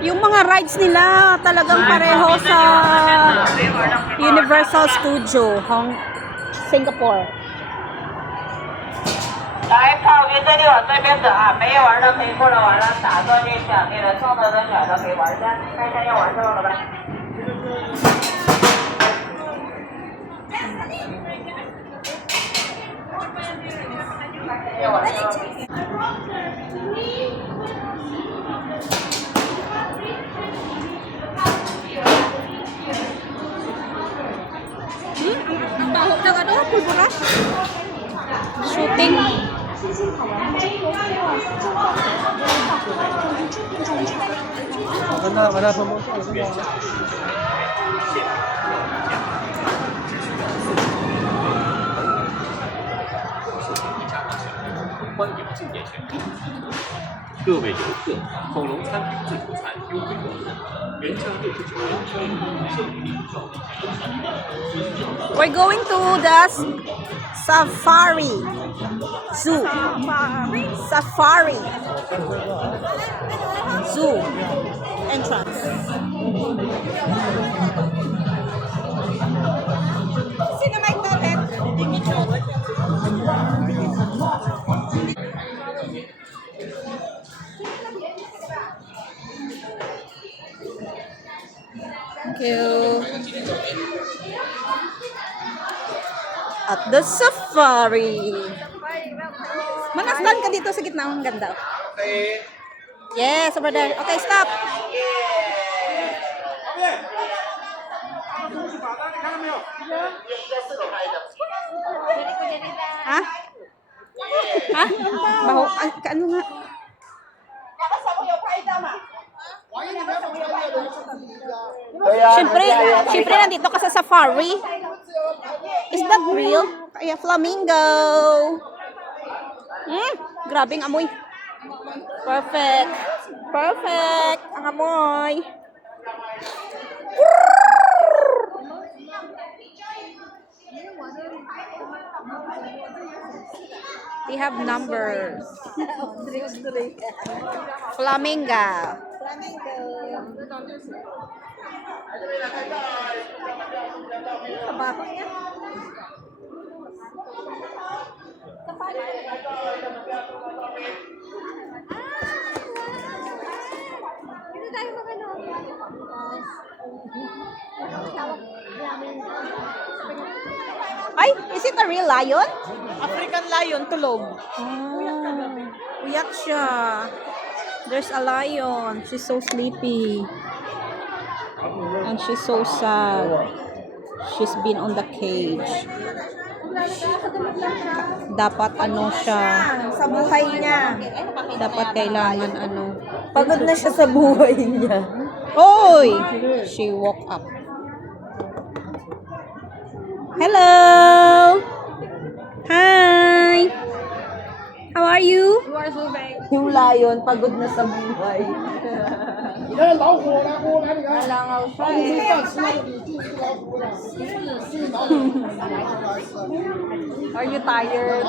Yung mga rides nila talagang pareho sa Universal Studio, Singapore. 来靠云对六对面等啊，没有玩的可以过来玩了，打断这奖励了，送到的选的可以玩去，看一下要玩什么了呗。要玩什么？ Baho ng ano, pulburas. Shooting. Wala pa mo. 欢迎进店选品。各位游客，恐龙餐厅自助餐优惠活动，原价69元，赠礼到。 We're going to the Safari Zoo. Safari Zoo entrance. Sino may toilet? Thank you. At the safari. Manastan ka dito sa gitna. Ang ganda. Okay. Yes, over there. Okay, stop. Ha? Ha? Baho. Ay, ano nga? Siyempre nandito ka sa safari. Is that real? Kaya flamingo. Grabing amoy. Perfect. Perfect. Ang amoy. They have numbers. Flamingo. Kababa niya. Dito tayo magano. Ay, is it a real lion? African lion, tulog. Uyak siya. There's a lion. She's so sleepy. And she's so sad. She's been on the cage. Dapat ano siya. Sa buhay niya. Dapat kailangan ano. Pagod na siya sa buhay niya. Oy! She woke up. Hello! Hi! How are you? Yung lion, pagod na sa buhay. Nalangaw siya Are you tired?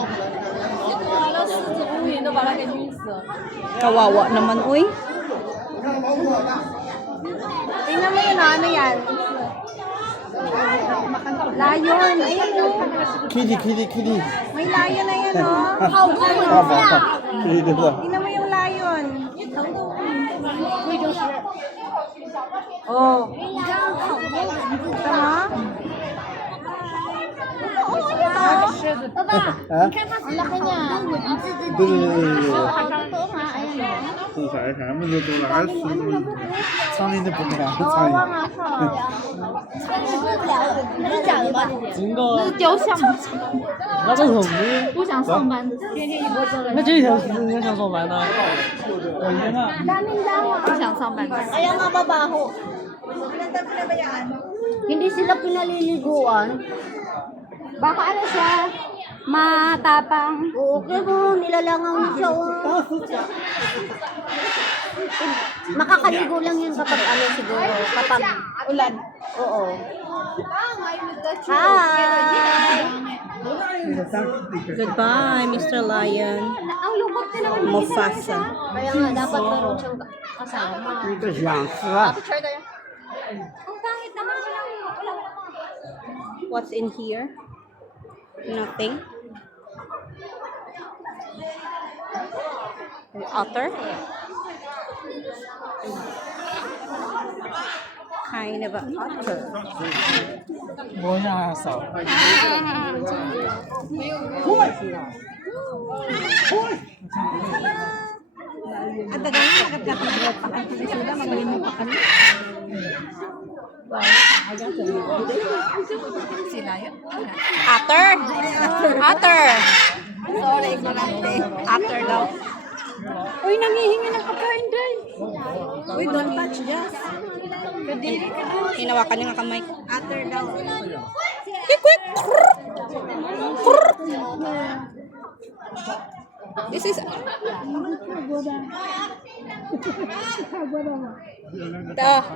Kawawa naman, uy. Tingnan mo yun, ano yan? Lion, ayan o. Kitty. May lion na yan o. Kitty ba? Tingnan mo yung lion. Oh. Tama? Ha? Ang laki niya. 对对对对对。 Totoo nga, ayan o. 这啥啥么就都拿吃，苍蝇都不拿苍 Kawawa 蝇。 nga siya. Ano讲的吧？整个丢项目，那这种不不想上班，天天一波车人。那这条是人家想上班呢？不想上班。 Kaya nga babaho. Hindi sila pinaliliguan. Baka ano siya, matapang. Oo, kaya mo nilalangaw niya siya. Makakaligo lang yun kapag ano siguro, kapag Ulan. oo. Hi! Goodbye, Mr. Lion. Ang lungkot ka naman. Mufasa. Kaya nga, dapat meron siyang kasama. 一个想吃啊。 Ang pangit naman. Wala. What's in here? Nothing. Otter? Kind of an otter. 我想少。 Ang tagal na nagkakatagal pa kasi sila magiging pa kami. Sila yun. Otter? Otter! Sorry, ignorante. Otter daw. Uy, nangihingi ng pagkain, Day. Uy, don't touch, Jess. Kadiri ka na. Hinawakan niya nga kamay ko. After daw. Quick! This is...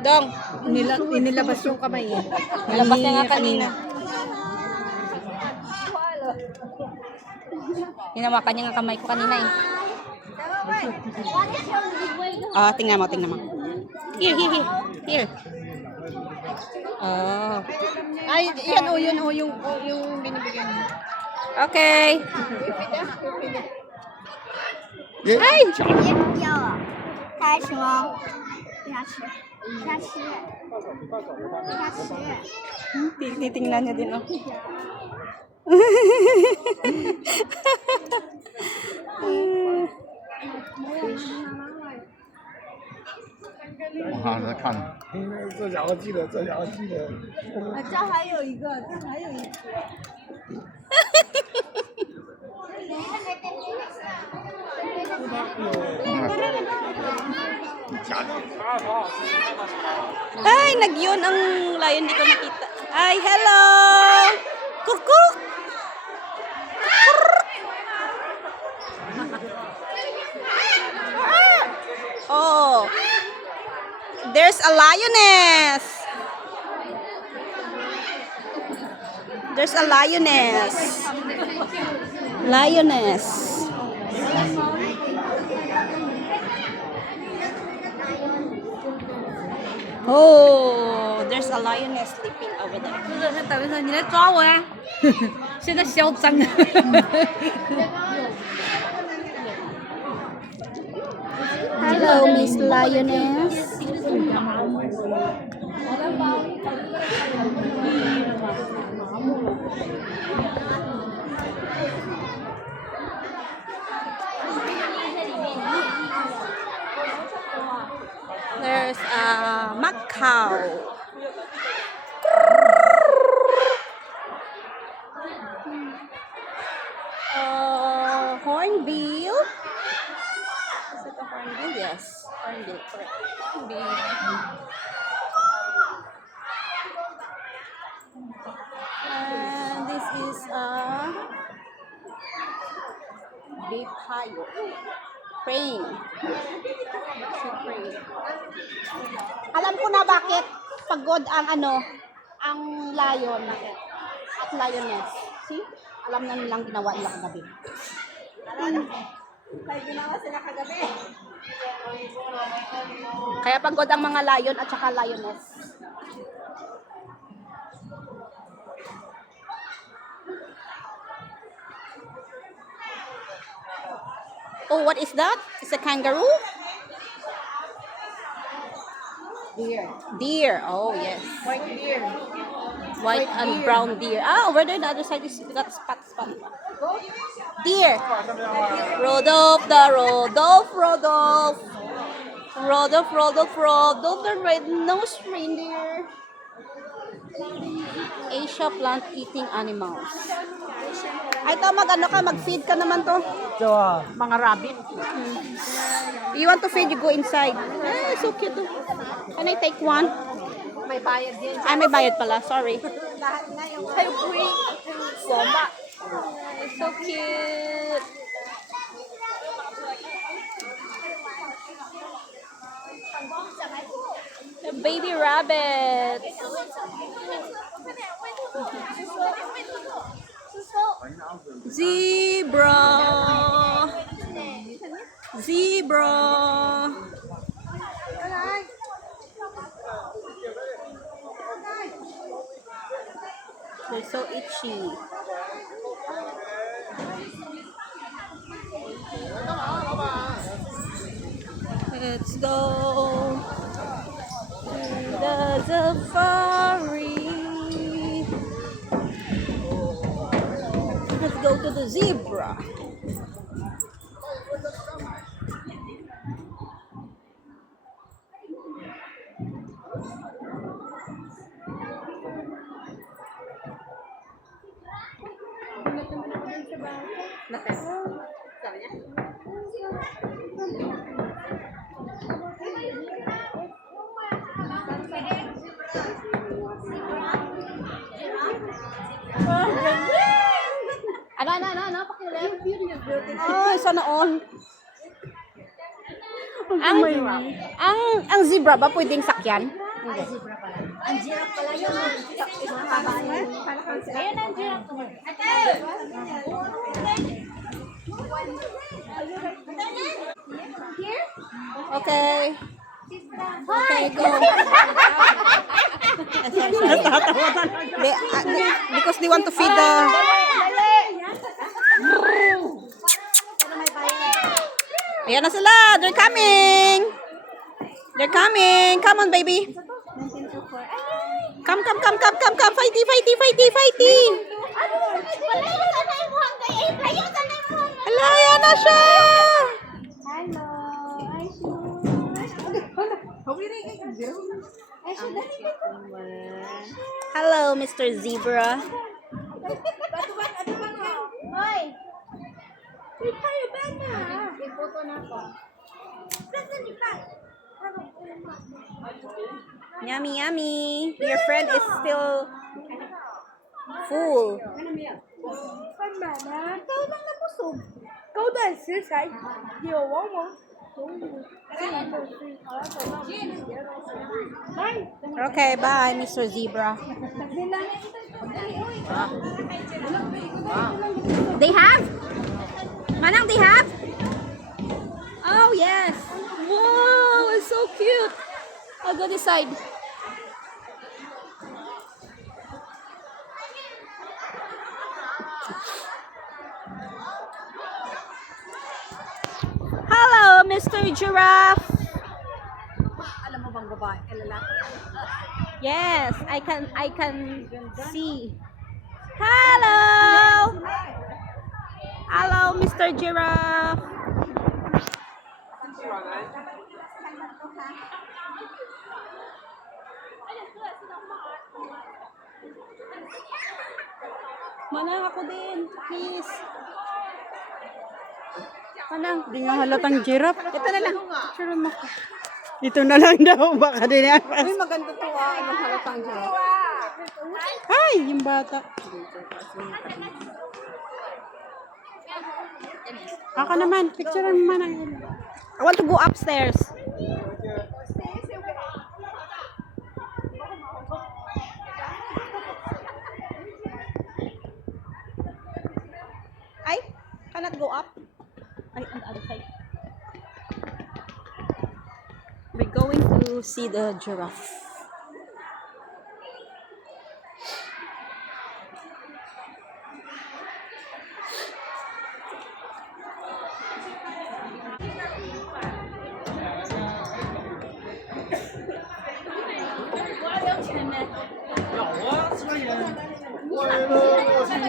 Dong. Inilabas yung kamay eh. Nalabas niya nga kanina. Hinawakan niya nga kamay ko kanina eh. Tingnan mo. Here. Oh. Ay, yan o, yung binibigyan niya. Okay. Ay! 要开始吗？下吃，下吃，下吃。 Titingnan niya din, oh. 我好像在看。这家伙记得，这家伙记得。这还有一个，这还有一个。 Ay, nagyun ang lion, hindi ko nakita. Ay, hello! Kukuk! Oh, there's a lioness. There's a lioness. Lioness. Oh, there's a lioness sleeping over there. 这是等于说你来抓我呀？现在嚣张。 Hello, Miss Lioness. There's a Macau. Hornbill. Is it a hornbill? Yes, hornbill. Correct. Hornbill. And this is a bipayo. Crane. So crane. Alam ko na bakit pagod ang ang lion at lioness. See? Alam na nilang ginawa nila kagabi. Kaya pagod ang mga lion at saka lioness. Oh, what is that? It's a kangaroo? Deer. Oh, yes. White beer. White and brown deer. Ah, over there, the other side is got spot. Deer. Rodolph, the red-nosed reindeer. Asia plant-eating animals. Ay, ito, mag-feed ka naman to. Mga rabbit. You want to feed, you go inside. Ah, so cute. Oh. Can I take one? May bayad din. Ay, may bayad pala. Sorry. Lahat na yung kayo puwi. Soma. So cute. baby rabbits. Zebra. Zebra. They're so itchy. Let's go to the safari. Let's go to the zebra. Ay, sana all. Ang zebra ba pwedeng sakyan? Ang giraffe pala yun. Ayun ang giraffe. Okay. Okay, go. Because they want to feed the... Ayan na sila. They're coming. They're coming. Come on, baby. Come. Fighty. Hala, ayan na siya. Hello, Mr. Zebra. Yummy. Your friend is still full. Okay, bye, Mr. Zebra. They have? Manang, they have? Oh, yes. Wow, it's so cute. I'll go this side. Hello, Mr. Giraffe. Alam mo bang babae? Lalaki? Yes, I can see. Hello. Hello, Mr. Giraffe. Manang, ako din, please. Manang, Hindi nga halatang giraffe. ito na lang. Ito na lang daw. Baka din yan. Uy, maganda to yung halatang giraffe. Ay, yung bata. Ako naman. Picturean mo man ang I want to go upstairs. Ay, cannot go up. Ay, on the other side. We're going to see the giraffe.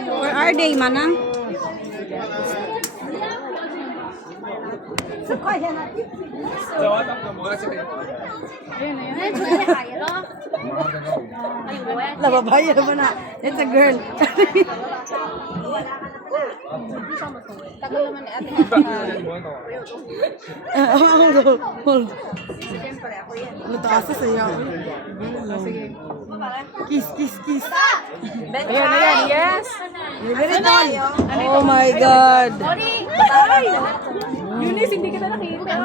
Where are they, Manang? Lababayan naman na. It's a girl. Tagal naman ni ate. Hold. Lutaasa sa'yo. Sige. Kiss. Ayan, yes. Oh my God. Eunice, hindi kita nakita.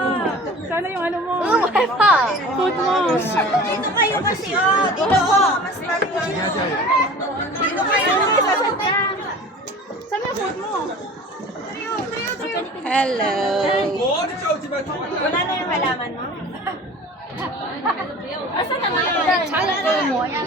Sana yung ano mo. Why pa? Food mo. Dito kayo kasi, oh. Dito, oh. Mas malinis. Dito kayo. Saan yung food mo? Hello. Wala na yung halaman mo? Asan naman? Tsaka mo, yan.